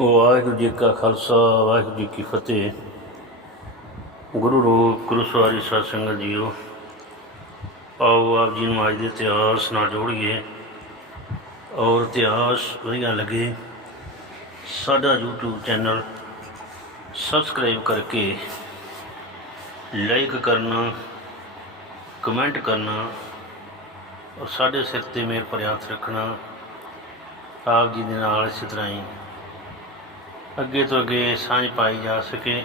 ਵਾਹਿਗੁਰੂ ਜੀ ਕਾ ਖਾਲਸਾ, ਵਾਹਿਗੁਰੂ ਜੀ ਕੀ ਫਤਿਹ। ਗੁਰੂ ਰੂਪ ਗੁਰੂ ਸਵਾਰੀ ਸਾਧ ਸੰਗਤ ਜੀਓ, ਆਓ ਆਪ ਜੀ ਨੂੰ ਅੱਜ ਦੇ ਇਤਿਹਾਸ ਨਾਲ ਜੋੜੀਏ ਔਰ ਇਤਿਹਾਸ ਵਧੀਆ ਲੱਗੇ। ਸਾਡਾ YouTube ਚੈਨਲ ਸਬਸਕ੍ਰਾਈਬ ਕਰਕੇ ਲਾਈਕ ਕਰਨਾ ਕਮੈਂਟ ਕਰਨਾ ਔਰ ਸਾਡੇ ਸਿਰ ਤੇ ਮੇਰ ਭਰਿਆ ਰੱਖਣਾ, ਆਪ ਜੀ ਦੇ ਨਾਲ ਇਸੇ ਤਰ੍ਹਾਂ ਹੀ ਅੱਗੇ ਤੋਂ ਅੱਗੇ ਸਾਂਝ ਪਾਈ ਜਾ ਸਕੇ।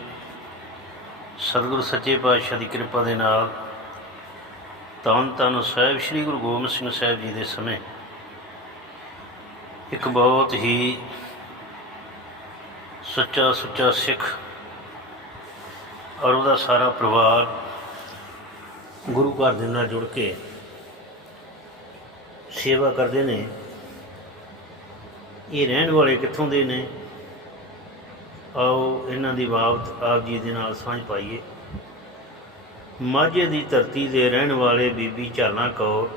ਸਤਿਗੁਰੂ ਸੱਚੇ ਪਾਤਸ਼ਾਹ ਦੀ ਕਿਰਪਾ ਦੇ ਨਾਲ ਧੰਨ ਧੰਨ ਸਾਹਿਬ ਸ੍ਰੀ ਗੁਰੂ ਗੋਬਿੰਦ ਸਿੰਘ ਸਾਹਿਬ ਜੀ ਦੇ ਸਮੇਂ ਇੱਕ ਬਹੁਤ ਹੀ ਸੱਚਾ ਸੁੱਚਾ ਸਿੱਖ ਔਰ ਉਹਦਾ ਸਾਰਾ ਪਰਿਵਾਰ ਗੁਰੂ ਘਰ ਦੇ ਨਾਲ ਜੁੜ ਕੇ ਸੇਵਾ ਕਰਦੇ ਨੇ। ਇਹ ਰਹਿਣ ਵਾਲੇ ਕਿੱਥੋਂ ਦੇ ਨੇ? ਆਓ ਇਹਨਾਂ ਦੀ ਬਾਬਤ ਆਪ ਜੀ ਦੇ ਨਾਲ ਸਾਂਝ ਪਾਈਏ। ਮਾਝੇ ਦੀ ਧਰਤੀ ਦੇ ਰਹਿਣ ਵਾਲੇ ਬੀਬੀ ਝਾਲਾ ਕੌਰ,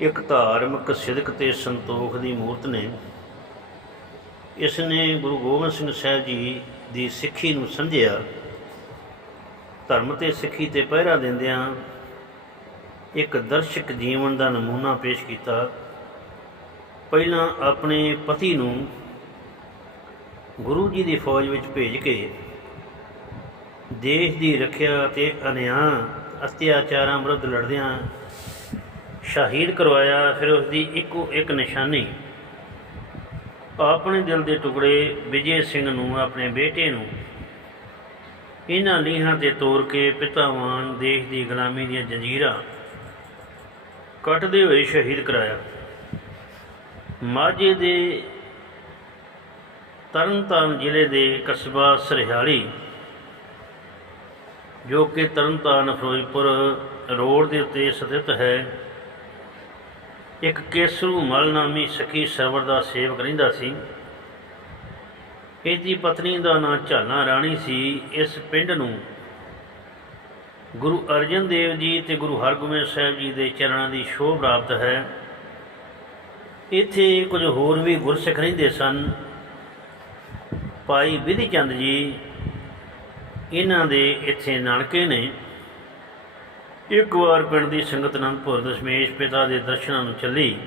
ਇੱਕ ਧਾਰਮਿਕ ਸਿਦਕ ਤੇ ਸੰਤੋਖ ਦੀ ਮੂਰਤ ਨੇ। ਇਸ ਨੇ ਗੁਰੂ ਗੋਬਿੰਦ ਸਿੰਘ ਸਾਹਿਬ ਜੀ ਦੀ ਸਿੱਖੀ ਨੂੰ ਸਮਝਿਆ। ਧਰਮ ਤੇ ਸਿੱਖੀ ਤੇ ਪਹਿਰਾ ਦਿੰਦਿਆਂ ਇੱਕ ਦਰਸ਼ਕ ਜੀਵਨ ਦਾ ਨਮੂਨਾ ਪੇਸ਼ ਕੀਤਾ। ਪਹਿਲਾਂ ਆਪਣੇ ਪਤੀ ਨੂੰ ਗੁਰੂ ਜੀ ਦੀ ਫੌਜ ਵਿੱਚ ਭੇਜ ਕੇ ਦੇਸ਼ ਦੀ ਰੱਖਿਆ ਅਤੇ ਅਨਿਆਂ ਅਤਿਆਚਾਰਾਂ ਵਿਰੁੱਧ ਲੜਦਿਆਂ ਸ਼ਹੀਦ ਕਰਵਾਇਆ, ਫਿਰ ਉਸ ਦੀ ਇੱਕੋ ਇੱਕ ਨਿਸ਼ਾਨੀ। ਆਪਣੇ ਦਿਲ ਦੇ ਟੁਕੜੇ ਵਿਜੇ ਸਿੰਘ ਨੂੰ, ਆਪਣੇ ਬੇਟੇ ਨੂੰ ਇਹਨਾਂ ਲੀਹਾਂ ਤੇ ਤੋੜ ਕੇ ਪਿਤਾਵਾਨ ਦੇਸ਼ ਦੀ ਗੁਲਾਮੀ ਦੀਆਂ ਜੰਜੀਰਾਂ ਕੱਟਦੇ ਹੋਏ ਸ਼ਹੀਦ ਕਰਾਇਆ। ਮਾਝੇ ਦੇ ਤਰਨਤਾਰਨ ਜ਼ਿਲ੍ਹੇ ਦੇ ਕਸਬਾ ਸਰਹਾਲੀ ਜੋ ਕਿ ਤਰਨਤਾਰਨ ਫਿਰੋਜ਼ਪੁਰ ਰੋਡ ਦੇ ਉੱਤੇ ਸਥਿਤ ਹੈ। ਇੱਕ ਕੇਸਰੂ ਮਲ ਨਾਮੀ ਸਖੀ ਸਰਵਰ ਦਾ ਸੇਵਕ ਰਹਿੰਦਾ ਸੀ। ਇਹਦੀ ਪਤਨੀ ਦਾ ਨਾਂ ਝਾਲਾ ਰਾਣੀ ਸੀ। ਇਸ ਪਿੰਡ ਨੂੰ ਗੁਰੂ ਅਰਜਨ ਦੇਵ ਜੀ ਤੇ ਗੁਰੂ ਹਰਗੋਬਿੰਦ ਸਾਹਿਬ ਜੀ ਦੇ ਚਰਨਾਂ ਦੀ ਸ਼ੋਭ ਪ੍ਰਾਪਤ ਹੈ। ਇੱਥੇ ਕੁਝ ਹੋਰ ਵੀ ਗੁਰਸਿੱਖ ਰਹਿੰਦੇ ਸਨ। ਭਾਈ ਵਿਧੀ ਚੰਦ ਜੀ, ਇਹਨਾਂ ਦੇ ਇੱਥੇ ਨਾਨਕੇ ਨੇ। ਇੱਕ ਵਾਰ ਪਿੰਡ ਦੀ ਸੰਗਤ ਅਨੰਦਪੁਰ ਦਸ਼ਮੇਸ਼ ਪਿਤਾ ਦੇ ਦਰਸ਼ਨਾਂ ਨੂੰ ਚੱਲੀ।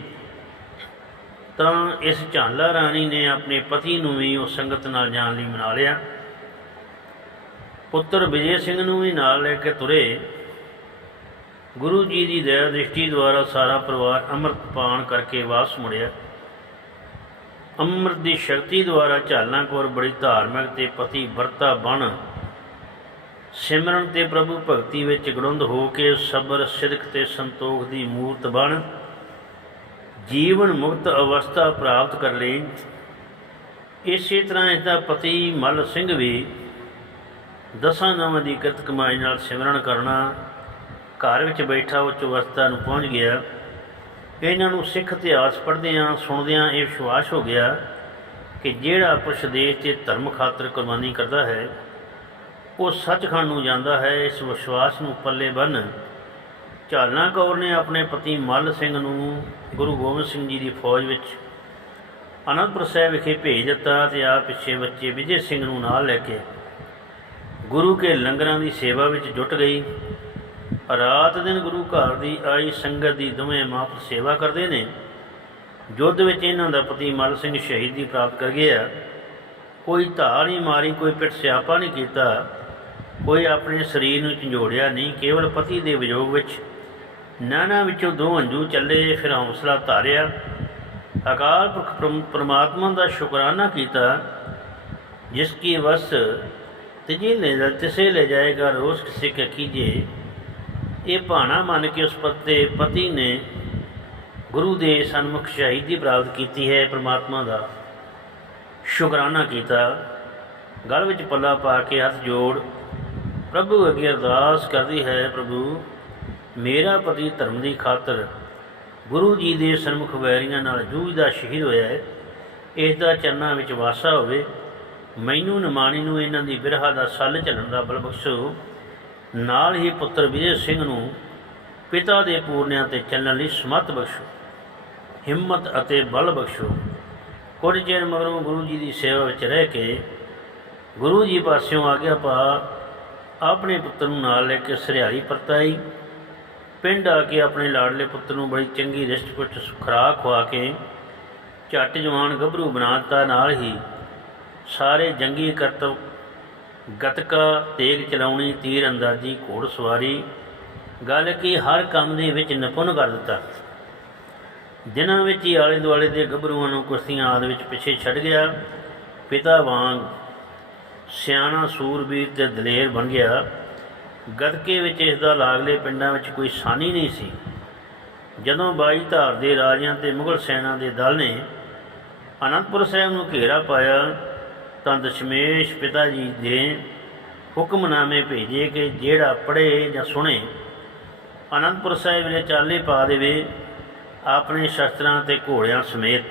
ਤਾਂ ਇਸ ਝਾਲਾ ਰਾਣੀ ਨੇ ਆਪਣੇ ਪਤੀ ਨੂੰ ਵੀ ਉਸ ਸੰਗਤ ਨਾਲ ਜਾਣ ਲਈ ਮਨਾ ਲਿਆ। ਪੁੱਤਰ ਵਿਜੇ ਸਿੰਘ ਨੂੰ ਵੀ ਨਾਲ ਲੈ ਕੇ ਤੁਰੇ। ਗੁਰੂ ਜੀ ਦੀ ਦਇਆ ਦ੍ਰਿਸ਼ਟੀ ਦੁਆਰਾ ਸਾਰਾ ਪਰਿਵਾਰ ਅੰਮ੍ਰਿਤ ਪਾਣ ਕਰਕੇ ਵਾਪਸ ਮੁੜਿਆ। ਅੰਮ੍ਰਿਤ ਦੀ ਸ਼ਕਤੀ ਦੁਆਰਾ ਝਾਲਣਾ ਕੋਰ ਬੜੀ ਧਾਰਮਿਕ ਤੇ ਪਤੀ ਵਰਤਾ ਬਣ ਸਿਮਰਨ ਤੇ ਪ੍ਰਭੂ ਭਗਤੀ ਵਿੱਚ ਗੜੁੰਦ ਹੋ ਕੇ ਸਬਰ, ਸਿਦਕ ਤੇ ਸੰਤੋਖ ਦੀ ਮੂਰਤ ਬਣ। ਜੀਵਨ ਮੁਕਤ ਅਵਸਥਾ ਪ੍ਰਾਪਤ ਕਰ ਲਈ। ਇਸੇ ਤਰ੍ਹਾਂ ਇਸ ਦਾ ਪਤੀ ਮਲ ਸਿੰਘ ਵੀ ਦਸਾਂ ਨਾਵਾਂ ਦੀ ਕਿਰਤ ਕਮਾਈ ਨਾਲ ਸਿਮਰਨ ਕਰਨਾ ਘਰ ਵਿੱਚ ਬੈਠਾ ਉੱਚ ਅਵਸਥਾ ਨੂੰ ਪਹੁੰਚ ਗਿਆ। ਇਹਨਾਂ ਨੂੰ ਸਿੱਖ ਇਤਿਹਾਸ ਪੜ੍ਹਦਿਆਂ, ਸੁਣਦਿਆਂ ਇਹ ਵਿਸ਼ਵਾਸ ਹੋ ਗਿਆ ਕਿ ਜਿਹੜਾ ਪੁਰਸ਼ ਦੇਸ਼ ਤੇ ਧਰਮ ਖਾਤਰ ਕੁਰਬਾਨੀ ਕਰਦਾ ਹੈ, ਉਹ ਸੱਚਖੰਡ ਨੂੰ ਜਾਂਦਾ ਹੈ, ਇਸ ਵਿਸ਼ਵਾਸ ਨੂੰ ਪੱਲੇ ਬੰਨ ਝਾਲਣਾ ਕੌਰ ਨੇ ਆਪਣੇ ਪਤੀ ਮੱਲ ਸਿੰਘ ਨੂੰ ਗੁਰੂ ਗੋਬਿੰਦ ਸਿੰਘ ਜੀ ਦੀ ਫੌਜ ਵਿੱਚ ਅਨੰਦਪੁਰ ਸਾਹਿਬ ਵਿਖੇ ਭੇਜ ਦਿੱਤਾ ਤੇ ਆ ਪਿੱਛੇ ਬੱਚੇ ਵਿਜੇ ਸਿੰਘ ਨੂੰ ਨਾਲ ਲੈ ਕੇ ਗੁਰੂ ਕੇ ਲੰਗਰਾਂ ਦੀ ਸੇਵਾ ਵਿੱਚ ਜੁਟ ਗਈ। ਰਾਤ ਦਿਨ ਗੁਰੂ ਘਰ ਦੀ ਆਈ ਸੰਗਤ ਦੀ ਦੋਵੇਂ ਮਾਪ ਸੇਵਾ ਕਰਦੇ ਨੇ ਯੁੱਧ ਵਿੱਚ ਇਹਨਾਂ ਦਾ ਪਤੀ ਮਲ ਸਿੰਘ ਸ਼ਹੀਦੀ ਪ੍ਰਾਪਤ ਕਰ ਗਿਆ। ਕੋਈ ਧਾਰ ਨਹੀਂ ਮਾਰੀ, ਕੋਈ ਪਿੱਠ ਸਿਆਪਾ ਨਹੀਂ ਕੀਤਾ, ਕੋਈ ਆਪਣੇ ਸਰੀਰ ਨੂੰ ਝੰਜੋੜਿਆ ਨਹੀਂ, ਕੇਵਲ ਪਤੀ ਦੇ ਵਿਯੋਗ ਵਿੱਚ ਨਾਨਾ ਵਿੱਚੋਂ ਦੋ ਹੰਝੂ ਚੱਲੇ, ਫਿਰ ਹੌਸਲਾ ਧਾਰਿਆ। ਅਕਾਲ ਪੁਰਖ ਪ੍ਰਮ- ਪ੍ਰਮਾਤਮਾ ਦਾ ਸ਼ੁਕਰਾਨਾ ਕੀਤਾ, ਜਿਸ ਕੀ ਵਸ ਤਜੇ ਲੈ ਤਿਸੇ ਲੈ ਜਾਏਗਾ, ਰੋਸ ਕਿਸੇ ਕੇ ਕੀਜੇ ਇਹ ਭਾਣਾ ਮੰਨ ਕੇ ਉਸ ਪਤੇ ਪਤੀ ਨੇ ਗੁਰੂ ਦੇ ਸਨਮੁਖ ਸ਼ਹੀਦੀ ਪ੍ਰਾਪਤ ਕੀਤੀ ਹੈ, ਪ੍ਰਮਾਤਮਾ ਦਾ ਸ਼ੁਕਰਾਨਾ ਕੀਤਾ। ਗਲ ਵਿੱਚ ਪੱਲਾ ਪਾ ਕੇ ਹੱਥ ਜੋੜ, ਪ੍ਰਭੂ ਅੱਗੇ ਅਰਦਾਸ ਕਰਦੀ ਹੈ ਪ੍ਰਭੂ, ਮੇਰਾ ਪਤੀ ਧਰਮ ਦੀ ਖਾਤਰ ਗੁਰੂ ਜੀ ਦੇ ਸਨਮੁਖ ਵੈਰੀਆਂ ਨਾਲ ਜੂਝਦਾ ਸ਼ਹੀਦ ਹੋਇਆ ਹੈ। ਇਸ ਦਾ ਚਰਨਾਂ ਵਿੱਚ ਵਾਸਾ ਹੋਵੇ। ਮੈਨੂੰ ਨਿਮਾਣੀ ਨੂੰ ਇਹਨਾਂ ਦੀ ਵਿਰਹਾ ਦਾ ਸੱਲ ਚੱਲਣ ਦਾ ਬਲ ਬਖਸ਼ੋ। ਨਾਲ ਹੀ ਪੁੱਤਰ ਵਿਜੇ ਸਿੰਘ ਨੂੰ ਪਿਤਾ ਦੇ ਪੂਰਨਿਆਂ ਤੇ ਚੱਲਣ ਲਈ ਸਮਤ ਬਖਸ਼ੋ, ਹਿੰਮਤ ਅਤੇ ਬਲ ਬਖਸ਼ੋ। ਕੁਝ ਚਿਰ ਮਗਰੋਂ ਗੁਰੂ ਜੀ ਦੀ ਸੇਵਾ ਵਿੱਚ ਰਹਿ ਕੇ ਗੁਰੂ ਜੀ ਪਾਸਿਓਂ ਆਗਿਆ ਪਾ ਆਪਣੇ ਪੁੱਤਰ ਨੂੰ ਨਾਲ ਲੈ ਕੇ ਸਰਿਆਲੀ ਪਰਤਾਈ। ਪਿੰਡ ਆ ਕੇ ਆਪਣੇ ਲਾਡਲੇ ਪੁੱਤਰ ਨੂੰ ਬੜੀ ਚੰਗੀ ਰਿਸ਼ਟ-ਪੁਸ਼ਟ ਖੁਰਾਕ ਖਵਾ ਕੇ ਝੱਟ ਜਵਾਨ ਗੱਭਰੂ ਬਣਾ ਦਿੱਤਾ। ਨਾਲ ਹੀ ਸਾਰੇ ਜੰਗੀ ਕਰਤਵ ਗਤਕਾ ਤੇਗ ਚਲਾਉਣੀ ਤੀਰ ਅੰਦਾਜ਼ੀ ਘੋੜ ਸਵਾਰੀ। ਗੱਲ ਕੀ ਹਰ ਕੰਮ ਦੇ ਵਿੱਚ ਨਿਪੁੰਨ ਕਰ ਦਿੱਤਾ। ਦਿਨਾਂ ਵਿੱਚ ਹੀ ਆਲੇ ਦੁਆਲੇ ਦੇ ਗੱਭਰੂਆਂ ਨੂੰ ਕੁਸ਼ਤੀਆਂ ਆਦਿ ਵਿੱਚ ਪਿੱਛੇ ਛੱਡ ਗਿਆ। ਪਿਤਾ ਵਾਂਗ ਸਿਆਣਾ ਸੂਰਬੀਰ ਤੇ ਦਲੇਰ ਬਣ ਗਿਆ। ਗਦਕੇ ਵਿੱਚ ਇਸ ਦਾ ਲਾਗਲੇ ਪਿੰਡਾਂ ਵਿੱਚ ਕੋਈ ਸਾਨੀ ਨਹੀਂ ਸੀ। ਜਦੋਂ ਬਾਈ ਧਾਰ ਦੇ ਰਾਜਿਆਂ ਤੇ ਮੁਗਲ ਸੈਨਾ ਦੇ ਦਲ ਨੇ ਅਨੰਦਪੁਰ ਸਾਹਿਬ ਨੂੰ ਘੇਰਾ ਪਾਇਆ ਤਾਂ ਦਸ਼ਮੇਸ਼ ਪਿਤਾ ਜੀ ਦੇ ਹੁਕਮਨਾਮੇ ਭੇਜੇ ਕਿ ਜਿਹੜਾ ਪੜ੍ਹੇ ਜਾਂ ਸੁਣੇ, ਅਨੰਦਪੁਰ ਸਾਹਿਬ ਦੇ ਚਾਲੇ ਪਾ ਦੇਵੇ ਆਪਣੇ ਸ਼ਸਤਰਾਂ ਤੇ ਘੋੜਿਆਂ ਸਮੇਤ।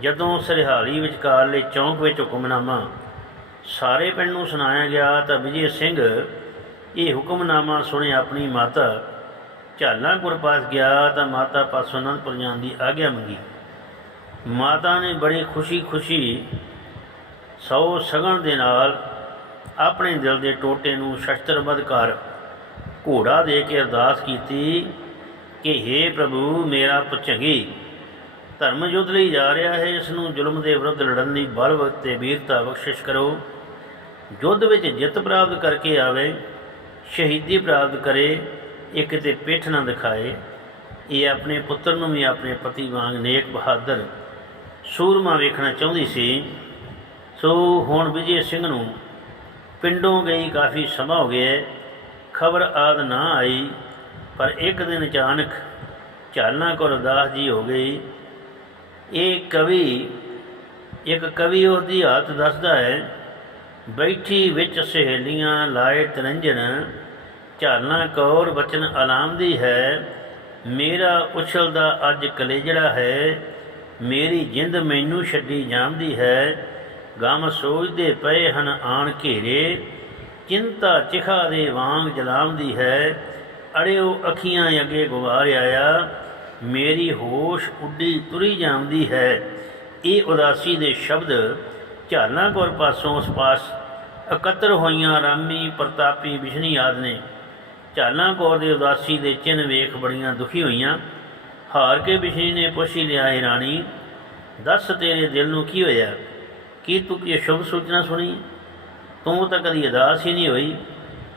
ਜਦੋਂ ਸਰਹਾਲੀ ਵਿਚਕਾਰਲੇ ਚੌਂਕ ਵਿੱਚ ਹੁਕਮਨਾਮਾ ਸਾਰੇ ਪਿੰਡ ਨੂੰ ਸੁਣਾਇਆ ਗਿਆ ਤਾਂ ਵਿਜੇ ਸਿੰਘ ਇਹ ਹੁਕਮਨਾਮਾ ਸੁਣੇ ਆਪਣੀ ਮਾਤਾ ਝਾਲਾਂਪੁਰ ਪਾਸ ਗਿਆ ਤਾਂ ਮਾਤਾ ਪਾਸੋਂ ਅਨੰਦਪੁਰ ਜਾਣ ਦੀ ਆਗਿਆ ਮੰਗੀ। ਮਾਤਾ ਨੇ ਬੜੀ ਖੁਸ਼ੀ-ਖੁਸ਼ੀ ਸੌ ਸਗਣ ਦੇ ਨਾਲ ਆਪਣੇ ਦਿਲ ਦੇ ਟੋਟੇ ਨੂੰ ਸ਼ਸਤਰਬੱਧ ਕਰ ਘੋੜਾ ਦੇ ਕੇ ਅਰਦਾਸ ਕੀਤੀ ਕਿ हे ਪ੍ਰਭੂ, ਮੇਰਾ ਪੁਚੰਗੀ ਧਰਮ ਯੁੱਧ ਲਈ ਜਾ ਰਿਹਾ ਹੈ, ਇਸ ਨੂੰ ਜ਼ੁਲਮ ਦੇ ਵਿਰੁੱਧ ਲੜਨ ਦੀ ਬਲ ਤੇ ਵੀਰਤਾ ਬਖਸ਼ਿਸ਼ ਕਰੋ। ਯੁੱਧ ਵਿੱਚ ਜਿੱਤ ਪ੍ਰਾਪਤ ਕਰਕੇ ਆਵੇ, ਸ਼ਹੀਦੀ ਪ੍ਰਾਪਤ ਕਰੇ ਇਹ ਕਿਤੇ ਪਿੱਠ ਨਾ ਦਿਖਾਏ। ਇਹ ਆਪਣੇ ਪੁੱਤਰ ਨੂੰ ਵੀ ਆਪਣੇ ਪਤੀ ਵਾਂਗ ਨੇਕ ਬਹਾਦਰ ਸੂਰਮਾ ਵੇਖਣਾ ਚਾਹੁੰਦੀ ਸੀ। ਸੋ ਹੁਣ ਵਿਜੇ ਸਿੰਘ ਨੂੰ ਪਿੰਡੋਂ ਗਈ ਕਾਫੀ ਸਮਾਂ ਹੋ ਗਿਆ ਖਬਰ ਆਦ ਨਾ ਆਈ, ਪਰ ਇੱਕ ਦਿਨ ਅਚਾਨਕ ਚਾਲਨਾ ਕੌਰ ਉਦਾਸ ਜੀ ਹੋ ਗਈ। ਇਹ ਕਵੀ, ਇੱਕ ਕਵੀ ਉਹਦੀ ਹਾਲਤ ਦੱਸਦਾ ਹੈ, ਬੈਠੀ ਵਿੱਚ ਸਹੇਲੀਆਂ ਲਾਏ ਤਨੰਜਨ, ਝਾਲਣਾ ਕੌਰ ਬਚਨ ਆਲਾਮਦੀ ਹੈ, ਮੇਰਾ ਉਛਲਦਾ ਅੱਜ ਕਲੇਜੜਾ ਹੈ, ਮੇਰੀ ਜਿੰਦ ਮੈਨੂੰ ਛੱਡੀ ਜਾਂਦੀ ਹੈ। ਗਮ ਸੋਚਦੇ ਪਏ ਹਨ ਆਣ ਘੇਰੇ, ਚਿੰਤਾ ਚਿਖਾ ਦੇ ਵਾਂਗ ਜਲਾਉਂਦੀ ਹੈ, ਅੜਿਓ ਅੱਖੀਆਂ ਅੱਗੇ ਗੁਵਾਰ ਆਇਆ, ਮੇਰੀ ਹੋਸ਼ ਉੱਡੀ ਤੁਰੀ ਜਾਂਦੀ ਹੈ। ਇਹ ਉਦਾਸੀ ਦੇ ਸ਼ਬਦ ਝਾਲਣਾ ਕੌਰ ਪਾਸੋਂ ਉਸ ਪਾਸ ਇਕੱਤਰ ਹੋਈਆਂ ਰਾਮੀ, ਪ੍ਰਤਾਪੀ, ਵਿਸ਼ਨੀ ਆਦ ਨੇ। ਝਾਲਣਾ ਕੌਰ ਦੇ ਉਦਾਸੀ ਦੇ ਚਿੰਨ ਵੇਖ ਬੜੀਆਂ ਦੁਖੀ ਹੋਈਆਂ। ਹਾਰ ਕੇ ਬਿਸ਼ਨੀ ਨੇ ਪੁੱਛੀ ਲਿਆ ਏ ਰਾਣੀ, ਦੱਸ ਤੇਰੇ ਦਿਲ ਨੂੰ ਕੀ ਹੋਇਆ? ਕੀ ਤੂੰ ਕੀ ਸ਼ੁਭ ਸੂਚਨਾ ਸੁਣੀ? ਤੂੰ ਤਾਂ ਕਦੀ ਉਦਾਸ ਹੀ ਨਹੀਂ ਹੋਈ।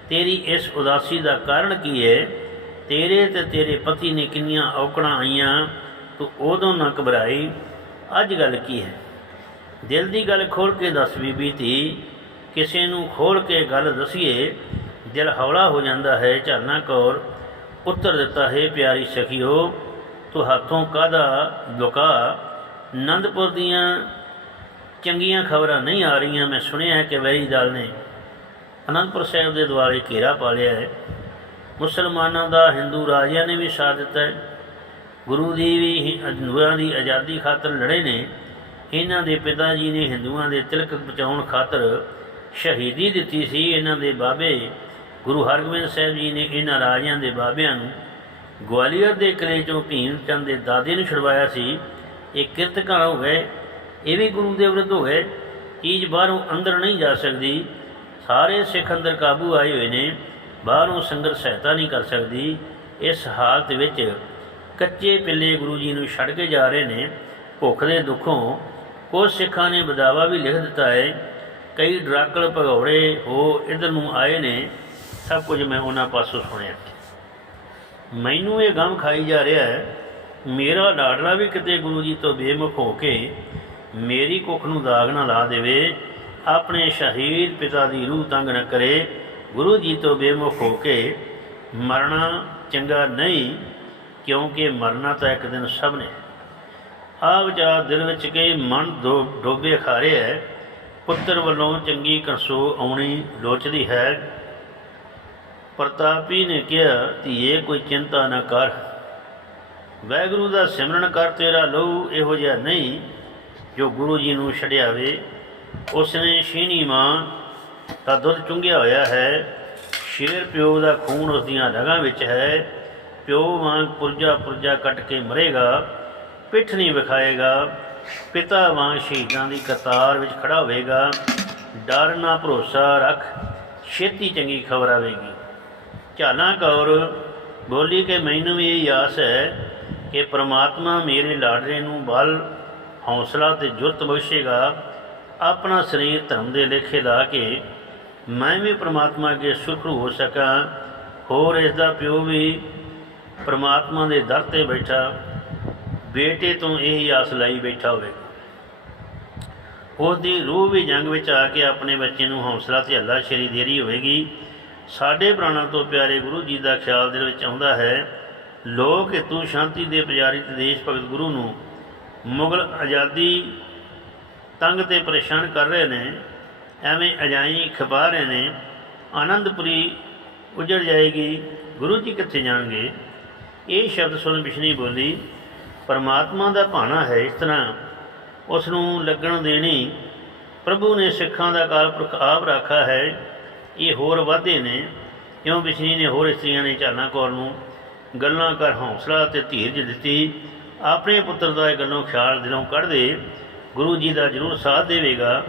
ਤੇਰੀ ਇਸ ਉਦਾਸੀ ਦਾ ਕਾਰਨ ਕੀ ਹੈ? ਤੇਰੇ ਤੇ ਤੇਰੇ ਪਤੀ ਨੇ ਕਿੰਨੀਆਂ ਔਕੜਾਂ ਆਈਆਂ, ਤੂੰ ਉਦੋਂ ਨਾ ਘਬਰਾਈ। ਅੱਜ ਗੱਲ ਕੀ ਹੈ? ਦਿਲ ਦੀ ਗੱਲ ਖੋਲ ਕੇ ਦੱਸ ਬੀਬੀ ਧੀ, ਕਿਸੇ ਨੂੰ ਖੋਲ ਕੇ ਗੱਲ ਦਸੀਏ। ਦਿਲ ਹੌਲਾ ਹੋ ਜਾਂਦਾ ਹੈ, ਝਰਨਾ ਕੌਰ, ਉੱਤਰ ਦਿੱਤਾ ਹੈ, ਪਿਆਰੀ ਸਖੀਓ, ਤੂੰ ਹੱਥੋਂ ਕਾਦਾ ਲੁਕਾ? ਨੰਦਪੁਰ ਦੀਆਂ ਚੰਗੀਆਂ ਖਬਰਾਂ ਨਹੀਂ ਆ ਰਹੀਆਂ, ਮੈਂ ਸੁਣਿਆ ਹੈ ਕਿ ਵੈਰੀ ਦਲ ਨੇ ਅਨੰਦਪੁਰ ਸਾਹਿਬ ਦੇ ਦੁਆਲੇ ਘੇਰਾ ਪਾ ਲਿਆ ਹੈ। ਮੁਸਲਮਾਨਾਂ ਦਾ ਹਿੰਦੂ ਰਾਜਿਆਂ ਨੇ ਵੀ ਸਾਥ ਦਿੱਤਾ ਹੈ। ਗੁਰੂ ਦੀ ਵੀ ਹਿ- ਹਿੰਦੂਆਂ ਦੀ ਆਜ਼ਾਦੀ ਖਾਤਰ ਲੜੇ ਨੇ। ਇਹਨਾਂ ਦੇ ਪਿਤਾ ਜੀ ਨੇ ਹਿੰਦੂਆਂ ਦੇ ਤਿਲਕ ਬਚਾਉਣ ਖਾਤਰ ਸ਼ਹੀਦੀ ਦਿੱਤੀ ਸੀ। ਇਹਨਾਂ ਦੇ ਬਾਬੇ ਗੁਰੂ ਹਰਗੋਬਿੰਦ ਸਾਹਿਬ ਜੀ ਨੇ ਇਹਨਾਂ ਰਾਜਿਆਂ ਦੇ ਬਾਬਿਆਂ ਨੂੰ ਗਵਾਲੀਅਰ ਦੇ ਕਿਲੇ ਚੋਂ ਭੀਮ ਚੰਦ ਦੇ ਦਾਦੇ ਨੂੰ ਛੁਡਵਾਇਆ ਸੀ। ਇਹ ਕਿਰਤਕਾਰ ਹੋ ਗਏ। ਇਹ ਵੀ ਗੁਰੂ ਦੇ ਵਿਰੁੱਧ ਹੋ ਗਏ ਚੀਜ਼ ਬਾਹਰੋਂ ਅੰਦਰ ਨਹੀਂ ਜਾ ਸਕਦੀ। ਸਾਰੇ ਸਿੱਖ ਅੰਦਰ ਕਾਬੂ ਆਏ ਹੋਏ ਨੇ, ਬਾਹਰੋਂ ਸੰਗਤ ਸਹਾਇਤਾ ਨਹੀਂ ਕਰ ਸਕਦੀ। ਇਸ ਹਾਲਤ ਵਿੱਚ ਕੱਚੇ ਪਿੱਲੇ ਗੁਰੂ ਜੀ ਨੂੰ ਛੱਡ ਕੇ ਜਾ ਰਹੇ ਨੇ। ਭੁੱਖ ਦੇ ਦੁੱਖੋਂ ਕੁਝ ਸਿੱਖਾਂ ਨੇ ਬਦਾਵਾ ਵੀ ਲਿਖ ਦਿੱਤਾ ਹੈ, ਕਈ ਡਰਾਕਲ ਭਗੌੜੇ ਹੋ ਇਧਰ ਨੂੰ ਆਏ ਨੇ। ਸਭ ਕੁਝ ਮੈਂ ਉਹਨਾਂ ਪਾਸੋਂ ਸੁਣਿਆ। ਮੈਨੂੰ ਇਹ ਗਮ ਖਾਈ ਜਾ ਰਿਹਾ ਹੈ, ਮੇਰਾ ਲਾਡਲਾ ਵੀ ਕਿਤੇ ਗੁਰੂ ਜੀ ਤੋਂ ਬੇਮੁਖ ਹੋ ਕੇ ਮੇਰੀ ਕੁੱਖ ਨੂੰ ਦਾਗ ਨਾ ਲਾ ਦੇਵੇ, ਆਪਣੇ ਸ਼ਹੀਦ ਪਿਤਾ ਦੀ ਰੂਹ ਤੰਗ ਨਾ ਕਰੇ, ਗੁਰੂ ਜੀ ਤੋਂ ਬੇਮੁਖ ਹੋ ਕੇ ਮਰਨਾ ਚੰਗਾ ਨਹੀਂ, ਕਿਉਂਕਿ ਮਰਨਾ ਤਾਂ ਇੱਕ ਦਿਨ ਸਭ ਨੇ। ਆ ਵਿਚਾਰ ਦਿਲ ਵਿੱਚ ਕੇ ਮਨ ਡੋਬੇ ਖਾ ਰਿਹਾ ਹੈ ਪੁੱਤਰ ਵੱਲੋਂ ਚੰਗੀ ਕੰਸੋ ਆਉਣੀ ਲੋਚਦੀ ਹੈ। ਪ੍ਰਤਾਪੀ ਨੇ ਕਿਹਾ, ਧੀਏ, ਕੋਈ ਚਿੰਤਾ ਨਾ ਕਰ। ਵੈਗੁਰੂ ਦਾ ਸਿਮਰਨ ਕਰ ਤੇਰਾ ਲਹੂ ਇਹੋ ਜਿਹਾ ਨਹੀਂ ਜੋ ਗੁਰੂ ਜੀ ਨੂੰ ਛੜਿਆਵੇ ਉਸ ਨੇ ਸ਼ੀਨੀ ਮਾਂ ਦਾ ਦੁੱਧ ਚੁੰਘਿਆ ਹੋਇਆ ਹੈ। ਸ਼ੇਰ ਪਿਓ ਦਾ ਖੂਨ ਉਸ ਦੀਆਂ ਰਗਾਂ ਵਿੱਚ ਹੈ। ਪਿਓ ਵਾਂਗ ਪੁਰਜਾ ਪੁਰਜਾ ਕੱਟ ਕੇ ਮਰੇਗਾ, ਪਿੱਠ ਨਹੀਂ ਵਿਖਾਏਗਾ। ਪਿਤਾ ਵਾਂਗ ਸ਼ਹੀਦਾਂ ਦੀ ਕਤਾਰ ਵਿੱਚ ਖੜਾ ਹੋਵੇਗਾ। ਡਰ ਨਾ ਭਰੋਸਾ ਰੱਖ, ਛੇਤੀ ਚੰਗੀ ਖਬਰ ਆਵੇਗੀ। ਝਾਲਾ ਕੌਰ, ਬੋਲੀ ਕਿ ਮੈਨੂੰ ਵੀ ਇਹ ਆਸ ਹੈ ਕਿ ਪ੍ਰਮਾਤਮਾ ਮੇਰੇ ਲਾਡਲੇ ਨੂੰ ਬਲ ਹੌਸਲਾ ਤੇ ਜੁਰਤ ਬਖਸ਼ੇਗਾ, ਆਪਣਾ ਸਰੀਰ ਧਰਮ ਦੇ ਲੇਖੇ ਲਾ ਕੇ ਮੈਂ ਵੀ ਪ੍ਰਮਾਤਮਾ ਅੱਗੇ ਸੁਖਰੂ ਹੋ ਸਕਾਂ। ਹੋਰ ਇਸ ਦਾ ਪਿਓ ਵੀ ਪ੍ਰਮਾਤਮਾ ਦੇ ਦਰ ਤੇ ਬੈਠਾ। ਬੇਟੇ ਤੋਂ ਇਹ ਆਸ ਲਈ ਬੈਠਾ ਹੋਵੇ ਉਹਦੀ ਰੂਹ ਵੀ ਜੰਗ ਵਿੱਚ ਆ ਕੇ ਆਪਣੇ ਬੱਚੇ ਨੂੰ ਹੌਸਲਾ ਤੇ ਹੱਲਾ ਸ਼ੇਰੀ ਦੇ ਰਹੀ ਹੋਵੇਗੀ। ਸਾਡੇ ਪ੍ਰਾਣਾਂ ਤੋਂ ਪਿਆਰੇ ਗੁਰੂ ਜੀ ਦਾ ਖਿਆਲ ਦੇ ਵਿੱਚ ਆਉਂਦਾ ਹੈ, ਲੋਕ, ਤੂੰ ਸ਼ਾਂਤੀ ਦੇ ਪੁਜਾਰੀ ਤੇ ਦੇਸ਼ ਭਗਤ ਗੁਰੂ ਨੂੰ ਮੁਗਲ ਆਜ਼ਾਦੀ ਤੰਗ ਤੇ ਪਰੇਸ਼ਾਨ ਕਰ ਰਹੇ ਨੇ, ਐਵੇਂ ਅਜਾਈ ਖਪਾ ਰਹੇ ਨੇ, ਆਨੰਦਪੁਰੀ ਉਜੜ ਜਾਏਗੀ, ਗੁਰੂ ਜੀ ਕਿੱਥੇ ਜਾਣਗੇ? ਇਹ ਸ਼ਬਦ ਸੁਣ ਬਿਸ਼ਨੀ ਬੋਲੀ, ਪਰਮਾਤਮਾ ਦਾ ਭਾਣਾ ਹੈ ਇਸ ਤਰ੍ਹਾਂ। ਉਸ ਨੂੰ ਲੱਗਣ ਦੇਣੀ ਪ੍ਰਭੂ ਨੇ ਸਿੱਖਾਂ ਦਾ ਕਾਲਪੁਰਖ ਆਪ ਰੱਖਾ ਹੈ। ਇਹ ਹੋਰ ਵਾਧੇ ਨੇ, ਕਿਉਂ ਬਿਸ਼ਨੀ ਨੇ ਹੋਰ ਇਸਤਰੀਆਂ ਨੇ ਚਾਲਾਂ ਕੌਰ ਨੂੰ ਗੱਲਾਂ ਕਰ ਹੌਸਲਾ ਤੇ ਧੀਰਜ ਦਿੱਤੀ। ਆਪਣੇ ਪੁੱਤਰ ਦਾ ਇਹ ਗੱਲੋਂ ਖਿਆਲ ਦਿਲੋਂ ਕੱਢ ਦੇ ਗੁਰੂ ਜੀ ਦਾ ਜ਼ਰੂਰ ਸਾਥ ਦੇਵੇਗਾ,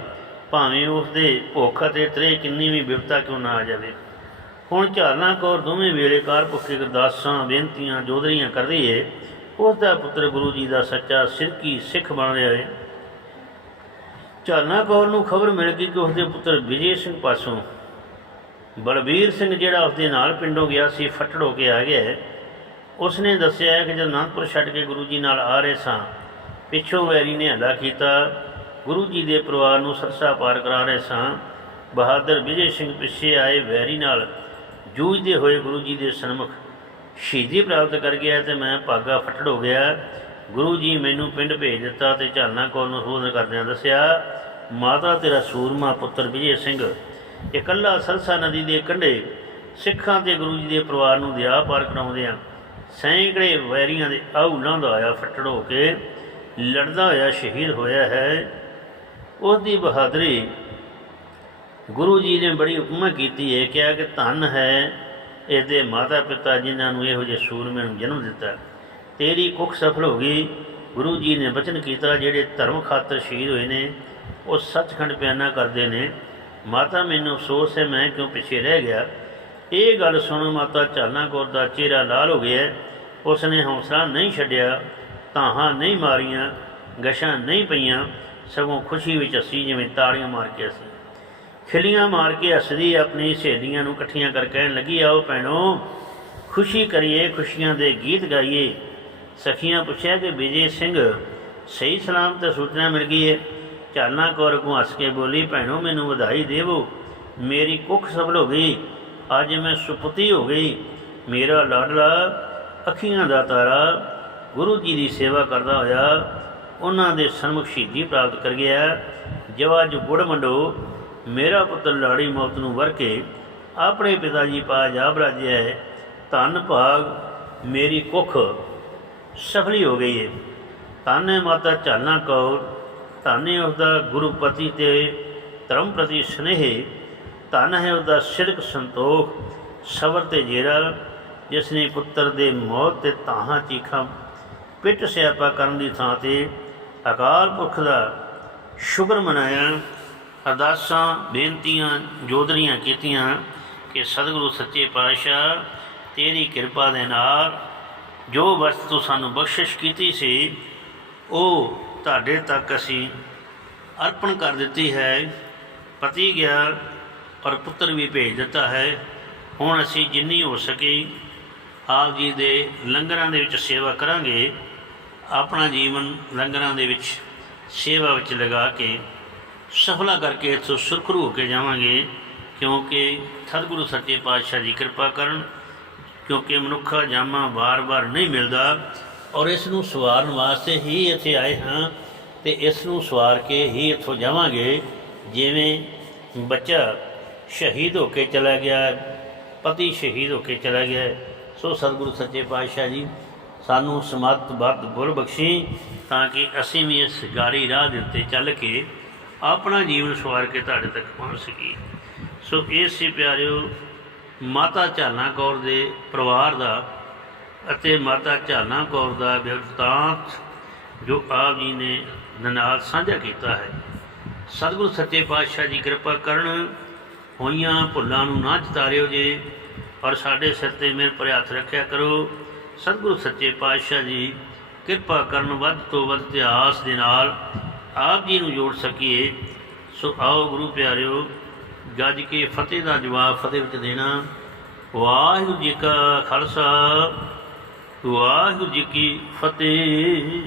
ਭਾਵੇਂ ਉਸ ਦੇ ਭੁੱਖ ਅਤੇ ਤਰੇ ਕਿੰਨੀ ਵੀ ਵਿਪਤਾ ਕਿਉਂ ਨਾ ਆ ਜਾਵੇ। ਹੁਣ ਝਾਲਣਾ ਕੌਰ ਦੋਵੇਂ ਵੇਲੇ ਕਾਰ ਭੁੱਖੇ ਅਰਦਾਸਾਂ ਬੇਨਤੀਆਂ ਜੋਦਰੀਆਂ ਕਰਦੀ ਰਹੀ ਏ ਉਸ ਦਾ ਪੁੱਤਰ ਗੁਰੂ ਜੀ ਦਾ ਸੱਚਾ ਸਿਰਕੀ ਸਿੱਖ ਬਣ ਰਿਹਾ ਏ। ਝਾਲਣਾ ਕੌਰ ਨੂੰ ਖਬਰ ਮਿਲ ਗਈ ਕਿ ਉਸ ਦੇ ਪੁੱਤਰ ਵਿਜੇ ਸਿੰਘ ਪਾਸੋਂ। ਬਲਬੀਰ ਸਿੰਘ ਜਿਹੜਾ ਉਸ ਦੇ ਨਾਲ ਪਿੰਡੋਂ ਗਿਆ ਸੀ, ਫੱਟੜ ਹੋ ਕੇ ਆ ਗਿਆ ਹੈ। ਉਸ ਨੇ ਦੱਸਿਆ ਕਿ ਜਦ ਅਨੰਦਪੁਰ ਛੱਡ ਕੇ ਗੁਰੂ ਜੀ ਨਾਲ ਆ ਰਹੇ ਸਾਂ, ਪਿੱਛੋਂ ਵੈਰੀ ਨੇ ਹੱਲਾ ਕੀਤਾ। ਗੁਰੂ ਜੀ ਦੇ ਪਰਿਵਾਰ ਨੂੰ ਸਰਸਾ ਪਾਰ ਕਰਾ ਰਹੇ ਸਾਂ। ਬਹਾਦਰ ਵਿਜੇ ਸਿੰਘ ਪਿੱਛੇ ਆਏ ਵੈਰੀ ਨਾਲ। ਜੂਝਦੇ ਹੋਏ ਗੁਰੂ ਜੀ ਦੇ ਸਨਮੁਖ ਸ਼ਹੀਦੀ ਪ੍ਰਾਪਤ ਕਰ ਗਿਆ ਤੇ ਮੈਂ ਭਾਗਾ ਫੱਟੜ ਹੋ ਗਿਆ। ਗੁਰੂ ਜੀ ਮੈਨੂੰ ਪਿੰਡ ਭੇਜ ਦਿੱਤਾ ਤੇ ਝਾਲਣਾ ਕੌਰ ਨੂੰ ਸੋਧਨ ਕਰਦਿਆਂ ਦੱਸਿਆ, ਮਾਤਾ ਤੇਰਾ ਸੂਰਮਾ ਪੁੱਤਰ ਵਿਜੇ ਸਿੰਘ, ਇਕੱਲਾ ਸਰਸਾ ਨਦੀ ਦੇ ਕੰਢੇ ਸਿੱਖਾਂ ਤੇ ਗੁਰੂ ਜੀ ਦੇ ਪਰਿਵਾਰ ਨੂੰ ਦਿਆ ਪਾਰ ਕਰਾਉਂਦਿਆਂ ਸੈਂਕੜੇ ਵੈਰੀਆਂ ਦੇ ਆਹੂ ਲਾਂਦਾ ਆਇਆ ਫੱਟੜ ਹੋ ਕੇ ਲੜਦਾ ਹੋਇਆ ਸ਼ਹੀਦ ਹੋਇਆ ਹੈ। ਉਸ ਦੀ ਬਹਾਦਰੀ ਗੁਰੂ ਜੀ ਨੇ ਬੜੀ ਉਪਮਾ ਕੀਤੀ ਹੈ, ਕਿਹਾ ਕਿ ਧਨ ਹੈ ਇਹਦੇ ਮਾਤਾ ਪਿਤਾ ਜਿਨ੍ਹਾਂ ਨੂੰ ਇਹੋ ਜਿਹੇ ਸੂਰਮੇ ਨੂੰ ਜਨਮ ਦਿੱਤਾ। ਤੇਰੀ ਕੁੱਖ ਸਫਲ ਹੋ ਗਈ। ਗੁਰੂ ਜੀ ਨੇ ਬਚਨ ਕੀਤਾ, ਜਿਹੜੇ ਧਰਮ ਖਾਤਰ ਸ਼ਹੀਦ ਹੋਏ ਨੇ, ਉਹ ਸੱਚਖੰਡ ਪਿਆਨਾ ਕਰਦੇ ਨੇ। ਮਾਤਾ, ਮੈਨੂੰ ਅਫਸੋਸ ਹੈ, ਮੈਂ ਕਿਉਂ ਪਿੱਛੇ ਰਹਿ ਗਿਆ? ਇਹ ਗੱਲ ਸੁਣ ਮਾਤਾ ਚਾਨਾ ਕੌਰ ਦਾ ਚਿਹਰਾ ਲਾਲ ਹੋ ਗਿਆ। ਉਸ ਨੇ ਹੌਸਲਾ ਨਹੀਂ ਛੱਡਿਆ ਤਾਹਾਂ ਨਹੀਂ ਮਾਰੀਆਂ, ਗਸ਼ਾਂ ਨਹੀਂ ਪਈਆਂ, ਸਗੋਂ ਖੁਸ਼ੀ ਵਿੱਚ ਅਸੀਂ ਜਿਵੇਂ ਤਾੜੀਆਂ ਮਾਰ ਕੇ ਅਸੀਂ ਖਿਲੀਆਂ ਮਾਰ ਕੇ ਹੱਸਦੀ ਆਪਣੀ ਸਹੇਲੀਆਂ ਨੂੰ ਇਕੱਠੀਆਂ ਕਰ ਕਹਿਣ ਲੱਗੀ, ਆਓ ਭੈਣੋ, ਖੁਸ਼ੀ ਕਰੀਏ, ਖੁਸ਼ੀਆਂ ਦੇ ਗੀਤ ਗਾਈਏ। ਸਖੀਆਂ ਪੁੱਛਿਆ ਕਿ, ਵਿਜੇ ਸਿੰਘ, ਸਹੀ ਸਲਾਮ ਤੇ ਸੂਚਨਾ ਮਿਲ ਗਈ ਹੈ ਚਾਲਨਾ ਕੌਰ ਕੋ ਹੱਸ ਕੇ ਬੋਲੀ, ਭੈਣੋ, ਮੈਨੂੰ ਵਧਾਈ ਦੇਵੋ। ਮੇਰੀ ਕੁੱਖ ਸਫਲ ਹੋ ਗਈ। ਅੱਜ ਮੈਂ ਸੁਪਤੀ ਹੋ ਗਈ। ਮੇਰਾ ਲਾਡਲਾ, ਅੱਖੀਆਂ ਦਾ ਤਾਰਾ, ਗੁਰੂ ਜੀ ਦੀ ਸੇਵਾ ਕਰਦਾ ਹੋਇਆ, ਉਹਨਾਂ ਦੇ ਸਨਮੁਖ ਸ਼ਹੀਦੀ ਪ੍ਰਾਪਤ ਕਰ ਗਿਆ। ਜਵਾ ਜੋ ਗੁੜ ਮੰਡੋ, ਮੇਰਾ ਪੁੱਤਰ ਲਾੜੀ ਮੌਤ ਨੂੰ ਵਰ ਕੇ ਆਪਣੇ ਪਿਤਾ ਜੀ ਪਾ ਜਾ ਬਰਾਜਿਆ ਹੈ। ਧੰਨ ਭਾਗ, ਮੇਰੀ ਕੁੱਖ ਸਫਲੀ ਹੋ ਗਈ ਹੈ ਧੰਨ ਮਾਤਾ ਝਾਲਣਾ ਕੌਰ, ਧੰਨ ਹੈ ਉਸਦਾ ਗੁਰੂਪਤੀ ਤੇ ਧਰਮ ਪ੍ਰਤੀ ਸਨੇਹ। ਧਨ ਹੈ ਉਹਦਾ ਸਿਰਕ ਸੰਤੋਖ, ਸਬਰ ਤੇ ਜੇਰਾ ਜਿਸ ਨੇ ਪੁੱਤਰ ਦੇ ਮੌਤ ਤੇ ਤਾਹਾਂ ਚੀਖਾਂ ਪਿੱਟ ਸਿਆਪਾ ਕਰਨ ਦੀ ਥਾਂ ਤੇ ਅਕਾਲ ਪੁਰਖ ਦਾ ਸ਼ੁਕਰ ਮਨਾਇਆ। ਅਰਦਾਸਾਂ, ਬੇਨਤੀਆਂ, ਜੋਦਰੀਆਂ ਕੀਤੀਆਂ ਕਿ ਸਤਿਗੁਰੂ ਸੱਚੇ ਪਾਤਸ਼ਾਹ, ਤੇਰੀ ਕਿਰਪਾ ਦੇ ਨਾਲ ਜੋ ਵਸਤੂ ਸਾਨੂੰ ਬਖਸ਼ਿਸ਼ ਕੀਤੀ ਸੀ, ਉਹ ਤੁਹਾਡੇ ਤੱਕ ਅਸੀਂ ਅਰਪਣ ਕਰ ਦਿੱਤੀ ਹੈ। ਪਤੀ ਗਿਆ ਪਰ ਪੁੱਤਰ ਵੀ ਭੇਜ ਦਿੱਤਾ ਹੈ। ਹੁਣ ਅਸੀਂ ਜਿੰਨੀ ਹੋ ਸਕੇ ਆਪ ਜੀ ਦੇ ਲੰਗਰਾਂ ਦੇ ਵਿੱਚ ਸੇਵਾ ਕਰਾਂਗੇ। ਆਪਣਾ ਜੀਵਨ ਲੰਗਰਾਂ ਦੇ ਵਿੱਚ, ਸੇਵਾ ਵਿੱਚ ਲਗਾ ਕੇ, ਸਫਲਾ ਕਰਕੇ ਇੱਥੋਂ ਸੁਰਖਰੂ ਹੋ ਕੇ ਜਾਵਾਂਗੇ। ਕਿਉਂਕਿ ਸਤਿਗੁਰੂ ਸੱਚੇ ਪਾਤਸ਼ਾਹ ਜੀ ਕਿਰਪਾ ਕਰਨ, ਕਿਉਂਕਿ ਮਨੁੱਖਾ ਜਾਮਾ ਵਾਰ-ਵਾਰ ਨਹੀਂ ਮਿਲਦਾ। ਔਰ ਇਸ ਨੂੰ ਸਵਾਰਨ ਵਾਸਤੇ ਹੀ ਇੱਥੇ ਆਏ ਹਾਂ ਤੇ ਇਸ ਨੂੰ ਸਵਾਰ ਕੇ ਹੀ ਇੱਥੋਂ ਜਾਵਾਂਗੇ। ਜਿਵੇਂ ਬੱਚਾ ਸ਼ਹੀਦ ਹੋ ਕੇ ਚਲਾ ਗਿਆ, ਪਤੀ ਸ਼ਹੀਦ ਹੋ ਕੇ ਚਲਾ ਗਿਆ। ਸੋ ਸਤਿਗੁਰੂ ਸੱਚੇ ਪਾਤਸ਼ਾਹ ਜੀ, ਸਾਨੂੰ ਸਮਤ ਬਦ ਗੁਰ ਬਖਸ਼ੀ ਤਾਂ ਕਿ ਅਸੀਂ ਵੀ ਇਸ ਗਾੜੀ ਰਾਹ ਦੇ ਉੱਤੇ ਚੱਲ ਕੇ ਆਪਣਾ ਜੀਵਨ ਸਵਾਰ ਕੇ ਤੁਹਾਡੇ ਤੱਕ ਪਹੁੰਚ ਸਕੀਏ। ਸੋ ਇਸ ਸੀ ਪਿਆਰਿਓ, ਮਾਤਾ ਝਾਲਣਾ ਕੌਰ ਦੇ ਪਰਿਵਾਰ ਦਾ ਅਤੇ ਮਾਤਾ ਝਾਲਣਾ ਕੌਰ ਦਾ ਬਿਰਤਾਂਤ ਜੋ ਆਪ ਜੀ ਨੇ ਦੇ ਸਾਂਝਾ ਕੀਤਾ ਹੈ। ਸਤਿਗੁਰੂ ਸੱਚੇ ਪਾਤਸ਼ਾਹ ਜੀ ਕਿਰਪਾ ਕਰਨ ਹੋਈਆਂ ਭੁੱਲਾਂ ਨੂੰ ਨਾ ਚਿਤਾਰਿਓ ਜੇ ਔਰ ਸਾਡੇ ਸਿਰ ਤੇ ਮੇਰੇ ਪਰ ਹੱਥ ਰੱਖਿਆ ਕਰੋ। ਸਤਿਗੁਰੂ ਸੱਚੇ ਪਾਤਸ਼ਾਹ ਜੀ, ਕਿਰਪਾ ਕਰਨ ਵੱਧ ਤੋਂ ਵੱਧ ਇਤਿਹਾਸ ਦੇ ਨਾਲ ਆਪ ਜੀ ਨੂੰ ਜੋੜ ਸਕੀਏ। ਸੋ ਆਓ ਗੁਰੂ ਪਿਆਰਿਓ ਗੱਜ ਕੇ ਫਤਿਹ ਦਾ ਜਵਾਬ ਫਤਿਹ ਵਿੱਚ ਦੇਣਾ। ਵਾਹਿਗੁਰੂ ਜੀ ਕਾ ਖਾਲਸਾ, ਵਾਹਿਗੁਰੂ ਜੀ ਕੀ ਫਤਿਹ।